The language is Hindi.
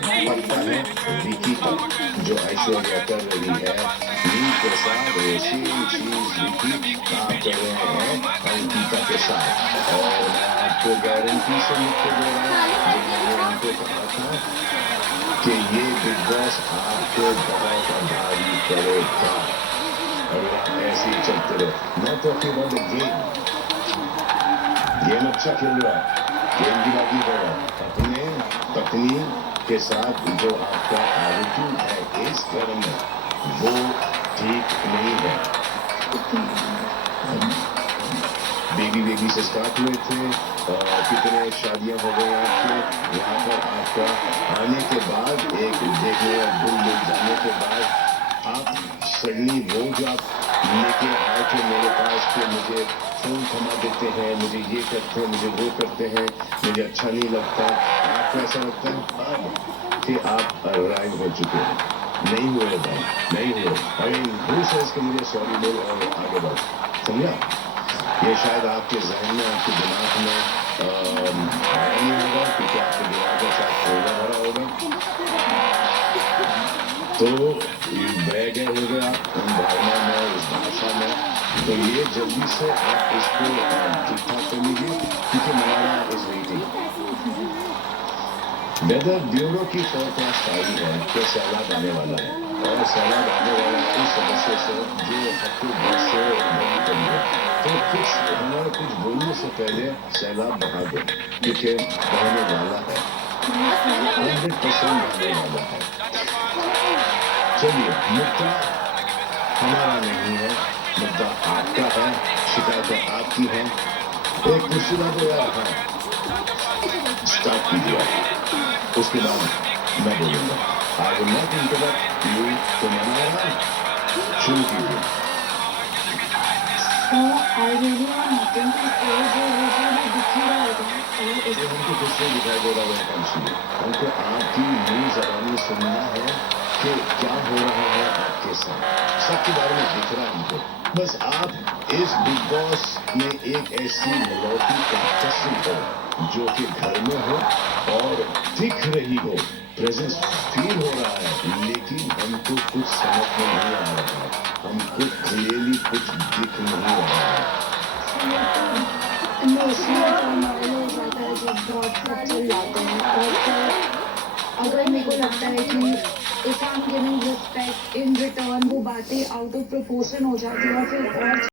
पक्का है विकी का जो ऐश्वर्या कर रही है। नीम के साथ सेम चीज विकी आप कर रहे हैं अंकिता के साथ। और मैं आपको गारंटी से लिख के दे रहा हूँ जो मैंने उनको कहा था कि ये बिग बॉस आपको बहुत आभारी करेगा अगर आप ऐसे ही चलते रहे। मैं तो अपनी बंद गेम अच्छा खेल रहा है, गेम की बात नहीं कर रहा। अपने पत्नी के साथ जो आपका एटीट्यूड है इस घर में वो ठीक नहीं है। बेबी से स्टार्ट हुए थे कितने शादियां हो गई आपके यहाँ पर। आपका आने के बाद एक देखने गुल मिल जाने के बाद आप सडनली वो जो आप लेके आए थे मेरे पास के मुझे फोन थमा देते हैं, मुझे ये करते हैं, मुझे वो करते हैं, मुझे अच्छा नहीं लगता। आपको ऐसा लगता है अब कि आप अराइव हो चुके हैं? नहीं हुए भाई, नहीं हुए। अरे दूसरे इसके मुझे सॉरी बोल और आगे बढ़, समझा? ये शायद आपके जहन में आपके दिमाग में आया नहीं होगा क्योंकि आपके दिमाग में शायद कोयला भरा होगा तो बह गए हो गए आप उन भावना में उस भाषा में। तो ये जल्दी से आप इसको ठीक ठाक कर लीजिए क्योंकि हमारा इस वेटिंग वेदर ब्यूरो की फोरकास्ट आई है कि सैलाब आने वाला है और सैलाब आने वाला उस सदस्य से जो हफ्ते भर से बंद करिए। तो कुछ हमारे कुछ बोलने से पहले सैलाब बहा दो क्योंकि बहने वाला है, 100% बहने वाला है। चलिए मुद्दा हमारा नहीं है, मुद्दा आपका है, शिकायतें आपकी हैं। एक कुर्सी दो यार, हाँ स्टार्ट कीजिए उसके बाद मैं बोलूंगा। आज नॉट इंटरप्ट यू तो मैंने शुरू कीजिए। हमको कुछ नहीं दिखाई दे रहा है कंसील, हमको आपकी मुंह जबानी सुनना है कि क्या हो रहा है आपके साथ, सबके बारे में दिख रहा है हमको। बस आप इस बिग बॉस में एक ऐसी मिलौटी कंटेस्टेंट हो जो कि घर में हो और दिख रही हो, प्रेजेंस फील हो रहा है, लेकिन हमको कुछ समझ में नहीं आ रहा है, हमको क्लियरली कुछ दिख नहीं रहा है। अगर मेरे को लगता है कि if I am giving respect in return वो बातें आउट ऑफ प्रोपोर्शन हो जाती है और फिर और